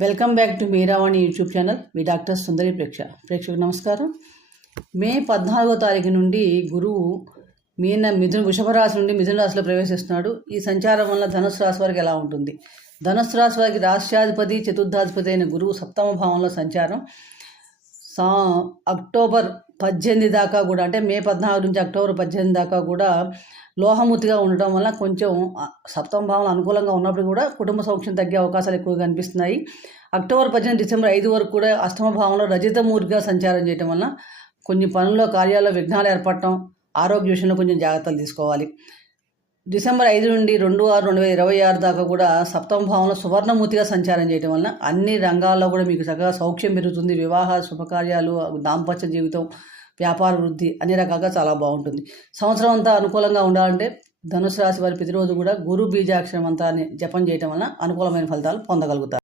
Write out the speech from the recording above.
Welcome back to Meeravani YouTube channel me doctor Sundari ప్రేక్ష. ప్రేక్షకు నమస్కారం. మే పద్నాలుగో తారీఖు నుండి గురువు మీన మిథున వృషభ రాశి నుండి మిథున రాశిలో ప్రవేశిస్తున్నాడు. ఈ సంచారం వల్ల ధనుసు రాశి వారికి ఎలా ఉంటుంది? ధనుసు రాశి వారికి రాష్ట్రాధిపతి చతుర్థాధిపతి అయిన గురువు సప్తమ భావంలో సంచారం. సా అక్టోబర్ పద్దెనిమిది దాకా కూడా అంటే మే పద్నాలుగు నుంచి అక్టోబర్ పద్దెనిమిది దాకా కూడా లోహమూర్తిగా ఉండటం వల్ల కొంచెం సప్తమ భావన అనుకూలంగా ఉన్నప్పుడు కూడా కుటుంబ సౌఖ్యం తగ్గే అవకాశాలు ఎక్కువగా కనిపిస్తున్నాయి. అక్టోబర్ పద్దెనిమిది డిసెంబర్ ఐదు వరకు కూడా అష్టమ భావంలో రజితమూర్తిగా సంచారం చేయటం వల్ల కొన్ని పనుల్లో కార్యాల్లో విఘ్నాలు ఏర్పడటం ఆరోగ్య విషయంలో కొంచెం జాగ్రత్తలు తీసుకోవాలి. డిసెంబర్ ఐదు నుండి రెండు ఆరు రెండు వేల ఇరవై ఆరు దాకా కూడా సప్తమ భావంలో సువర్ణమూర్తిగా సంచారం చేయడం వలన అన్ని రంగాల్లో కూడా మీకు చక్కగా సౌఖ్యం పెరుగుతుంది. వివాహ శుభకార్యాలు దాంపత్య జీవితం వ్యాపార వృద్ధి అన్ని రకాలుగా చాలా బాగుంటుంది. సంవత్సరం అంతా అనుకూలంగా ఉండాలంటే ధనుసు రాశి వారి ప్రతిరోజు కూడా గురు బీజాక్షరం అంతా జపం చేయటం వలన అనుకూలమైన ఫలితాలు పొందగలుగుతారు.